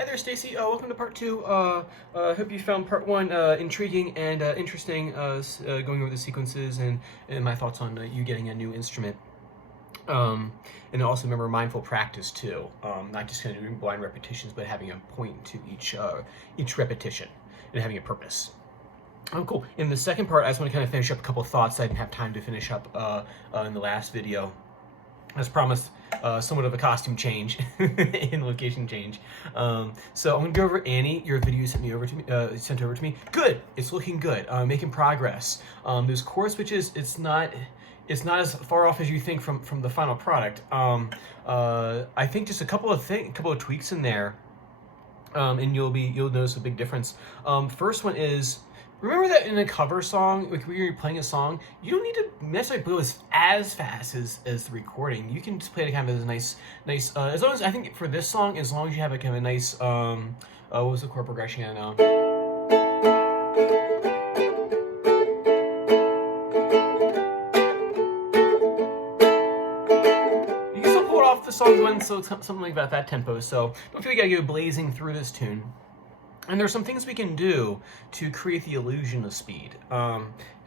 Hi there, Stacy. Welcome to part two. Hope you found part one intriguing and interesting, going over the sequences and my thoughts on you getting a new instrument. And also remember mindful practice too, not just kind of doing blind repetitions, but having a point to each repetition and having a purpose. Oh, cool. In the second part, I just want to kind of finish up a couple of thoughts I didn't have time to finish up in the last video. As promised, somewhat of a costume change and location change. So I'm gonna go over Annie. Your video sent over to me. Good. It's looking good. Making progress. Those chord switches. It's not as far off as you think from the final product. I think just a couple of tweaks in there, and you'll notice a big difference. First one is, remember that in a cover song, like when you're playing a song, you don't need to necessarily go as fast as the recording. You can just play it kind of as a nice, as long as, I think for this song, as long as you have a kind of a nice, what was the chord progression I know? You can still pull it off the song going, so something like that tempo, so don't feel like you gotta go blazing through this tune. And there's some things we can do to create the illusion of speed.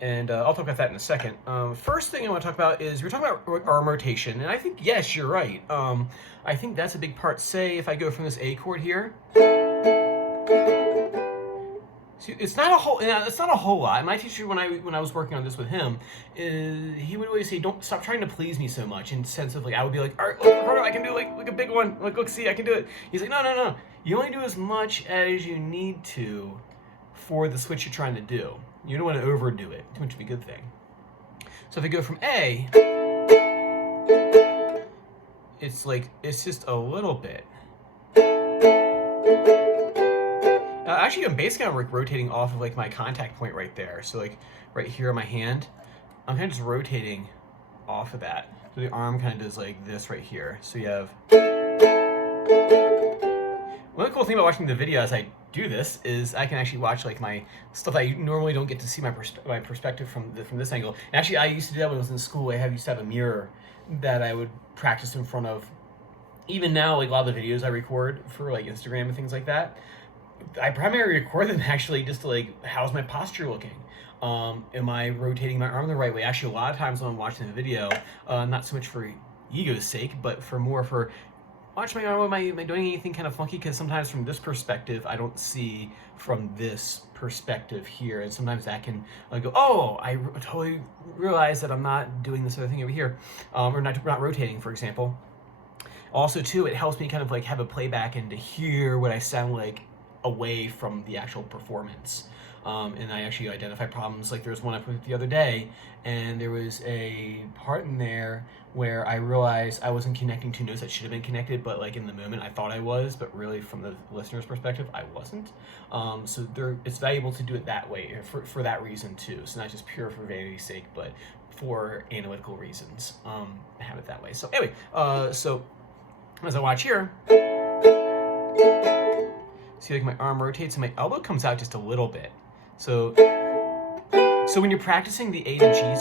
And I'll talk about that in a second. First thing I want to talk about is, we're talking about arm rotation. And I think, yes, you're right. I think that's a big part. Say, if I go from this A chord here. See, it's not a whole lot. My teacher, when I was working on this with him, he would always say, "Don't stop trying to please me so much." In the sense of, like, I would be like, "All right, look, Ricardo, I can do like a big one. Look, see, I can do it." He's like, "No. You only do as much as you need to for the switch you're trying to do. You don't want to overdo it. Too much would be a good thing." So if I go from A, it's just a little bit. Actually, I'm basically kind of rotating off of like my contact point right there. So like right here on my hand, I'm kind of just rotating off of that. So the arm kind of does like this right here. So you have. One of the cool things about watching the video as I do this is I can actually watch like my stuff I normally don't get to see my perspective from this angle. And actually, I used to do that when I was in school. I used to have a mirror that I would practice in front of. Even now, like a lot of the videos I record for like Instagram and things like that, I primarily record them actually just to like, how's my posture looking? Am I rotating my arm the right way? Actually, a lot of times when I'm watching the video, not so much for ego's sake, but for watch my arm, am I doing anything kind of funky? Because sometimes from this perspective, I don't see from this perspective here. And sometimes that can go, oh, I totally realize that I'm not doing this other thing over here. Or not rotating, for example. Also, too, it helps me kind of like have a playback and to hear what I sound like away from the actual performance. And I actually identify problems. Like there was one I put the other day, and there was a part in there where I realized I wasn't connecting two notes that should have been connected, but like in the moment I thought I was, but really from the listener's perspective, I wasn't. So it's valuable to do it that way for that reason too. So not just pure for vanity's sake, but for analytical reasons. Have it that way. So anyway, so as I watch here, see like my arm rotates and my elbow comes out just a little bit. So when you're practicing the A to G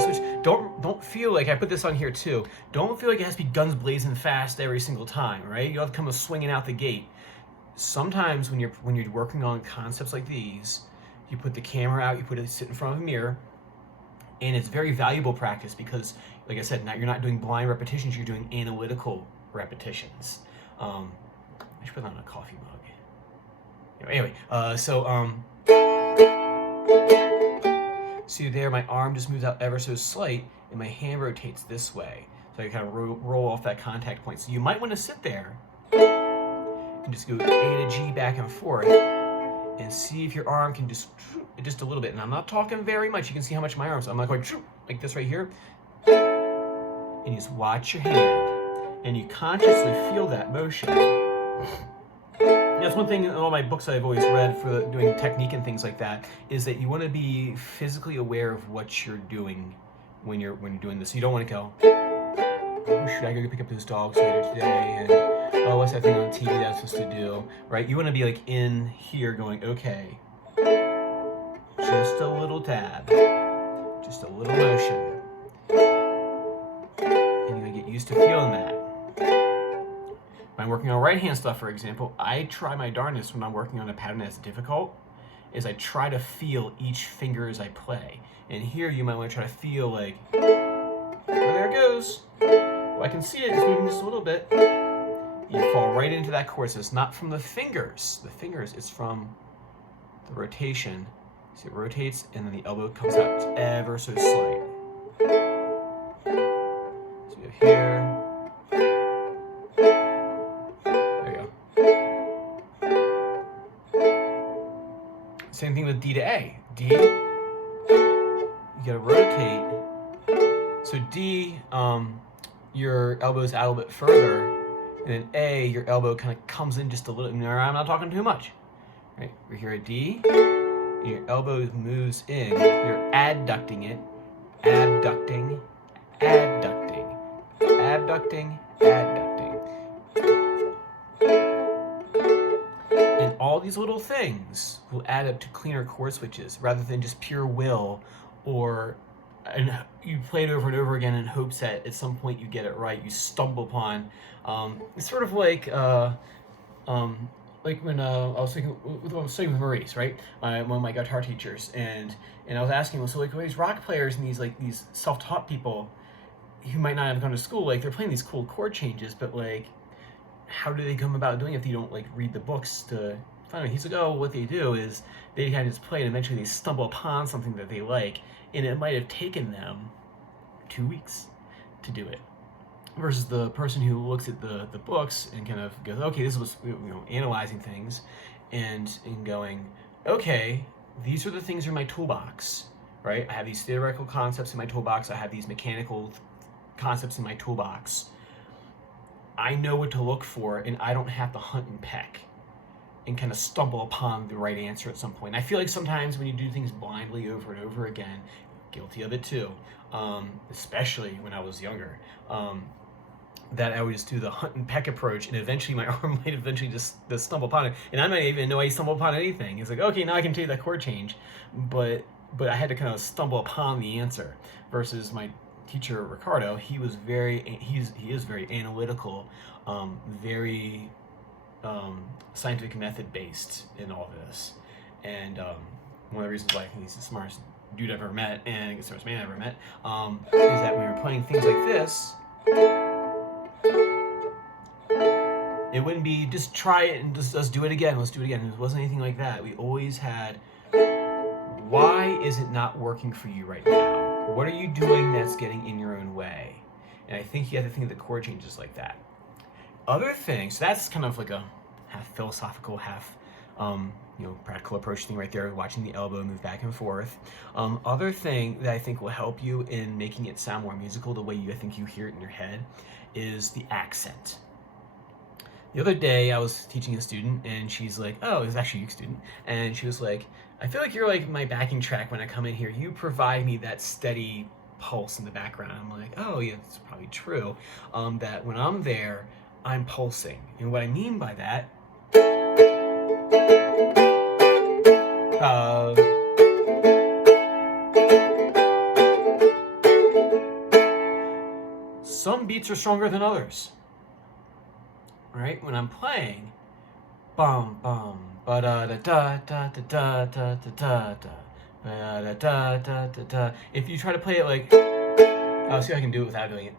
switch, don't feel like, I put this on here too, don't feel like it has to be guns blazing fast every single time, right? You have to come swinging out the gate. Sometimes when you're working on concepts like these, you put the camera out, sit in front of a mirror, and it's very valuable practice because, like I said, you're not doing blind repetitions, you're doing analytical repetitions. I should put that on a coffee mug. Anyway, see there, my arm just moves out ever so slight, and my hand rotates this way. So I kind of roll off that contact point. So you might want to sit there and just go A to G back and forth, and see if your arm can just a little bit. And I'm not talking very much. You can see how much my arm is. I'm not going like this right here. And you just watch your hand, and you consciously feel that motion. That's one thing in all my books I've always read for doing technique and things like that, is that you want to be physically aware of what you're doing when you're doing this. You don't want to go, oh, should I go pick up those dogs later today? And oh, what's that thing on TV that I'm supposed to do? Right? You want to be like in here going, okay, just a little tab, just a little motion. And you're going to get used to feeling that. When I'm working on right hand stuff, for example, I try my darndest when I'm working on a pattern that's difficult, is I try to feel each finger as I play. And here you might want to try to feel like, well, there it goes. Well, I can see it, it's moving just a little bit. You fall right into that chord. So it's not from the fingers. The fingers, it's from the rotation. See, it rotates, and then the elbow comes out ever so slight. So you have here. There you go. Same thing with D to A. D, you gotta rotate. So D, your elbow's out a little bit further, and then A, your elbow kind of comes in just a little. I'm not talking too much. Right? We're here at D, and your elbow moves in. You're adducting it, abducting, adducting, abducting, adducting. And all these little things will add up to cleaner chord switches rather than just pure will, or and you play it over and over again in hopes that at some point you get it right. You stumble upon. It's sort of like when I was thinking, I was studying with Maurice, right? One of my guitar teachers, and I was asking him, so like these rock players and these self-taught people who might not have gone to school, like they're playing these cool chord changes, but like, how do they come about doing it if you don't like read the books to find out? He's like, oh, what they do is they kind of just play, and eventually they stumble upon something that they like, and it might have taken them 2 weeks to do it. Versus the person who looks at the books and kind of goes, okay, this was, analyzing things and going, okay, these are the things in my toolbox, right? I have these theoretical concepts in my toolbox. I have these mechanical concepts in my toolbox. I know what to look for, and I don't have to hunt and peck and kind of stumble upon the right answer at some point. I feel like sometimes when you do things blindly over and over again, guilty of it too, especially when I was younger, that I would just do the hunt and peck approach, and eventually my arm might eventually just stumble upon it, and I might even know I stumbled upon anything. It's like, okay, now I can take that chord change, but I had to kind of stumble upon the answer. Versus my teacher Ricardo, he is very analytical, very scientific method based in all this, and one of the reasons why I think he's the smartest dude I've ever met, and the smartest man I've ever met, is that when we were playing things like this, it wouldn't be just try it and just let's do it again. It wasn't anything like that. We always had, why is it not working for you right now? What are you doing that's getting in your own way? And I think you have to think of the chord changes like that. Other things, so that's kind of like a half philosophical, half practical approach thing right there, watching the elbow move back and forth. Other thing that I think will help you in making it sound more musical, the way I think you hear it in your head, is the accent. The other day I was teaching a student, and she's like, oh, it was actually a student, and she was like, I feel like you're like my backing track when I come in here. You provide me that steady pulse in the background. I'm like, oh yeah, that's probably true. That when I'm there, I'm pulsing. And what I mean by that, some beats are stronger than others. Right? When I'm playing, bum bum ba da da da da da da da da da da da da da da. If you try to play it like, I'll see if I can do it without doing it.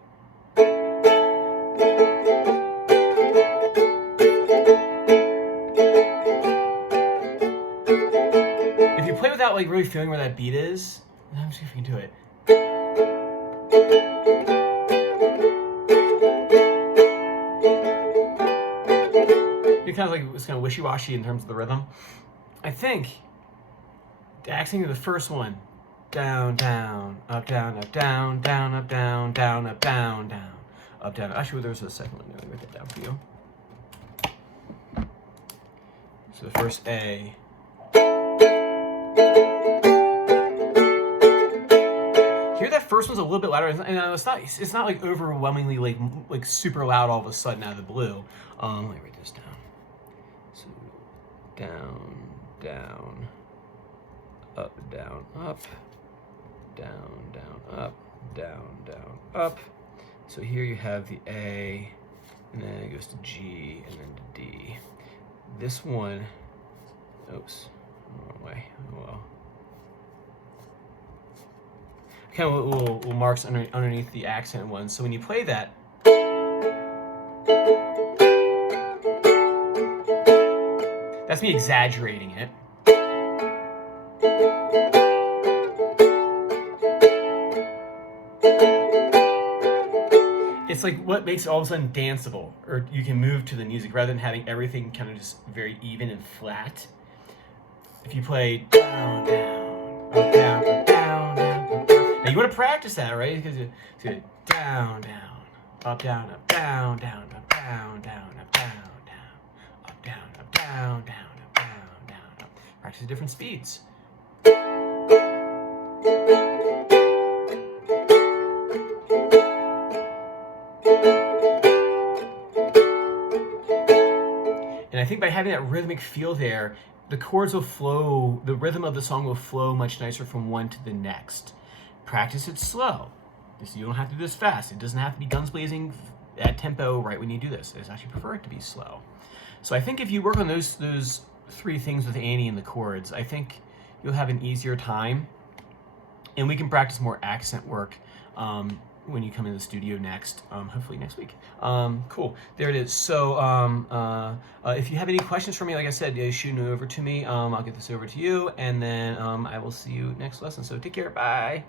If you play without like really feeling where that beat is, let me see if we can do it. You're kind of like, it's kind of wishy-washy in terms of the rhythm. I think accenting the first one, down, down, up, down, up, down, down, up, down, down, up, down, down, up, down. Actually, there's a second one. Let me write that down for you. So the first A. Hear that first one's a little bit louder, and it's not like overwhelmingly like super loud all of a sudden out of the blue. Let me write this down. So down, down, up, down, up, down, down, up, down, down, up. So here you have the A, and then it goes to G, and then to D. This one, oops, wrong way. Oh well. Kind of little marks underneath the accent one. So when you play that, that's me exaggerating it. It's like what makes it all of a sudden danceable, or you can move to the music rather than having everything kind of just very even and flat. If you play down, down, up, down, up, down, down, up, down. Now you want to practice that, right? Because it's good. Down, down, up, down, up, down, down, up, down, down, up, down, down, up, down, up, down, down, up, down, down, up. Practice at different speeds. And I think by having that rhythmic feel there, the chords will flow, the rhythm of the song will flow much nicer from one to the next. Practice it slow. You don't have to do this fast. It doesn't have to be guns blazing at tempo right when you do this. I actually prefer it to be slow. So I think if you work on those three things with Annie and the chords, I think you'll have an easier time. And we can practice more accent work when you come in the studio next, hopefully next week. Cool, there it is. So if you have any questions for me, like I said, shoot them over to me. I'll get this over to you, and then I will see you next lesson. So take care, bye.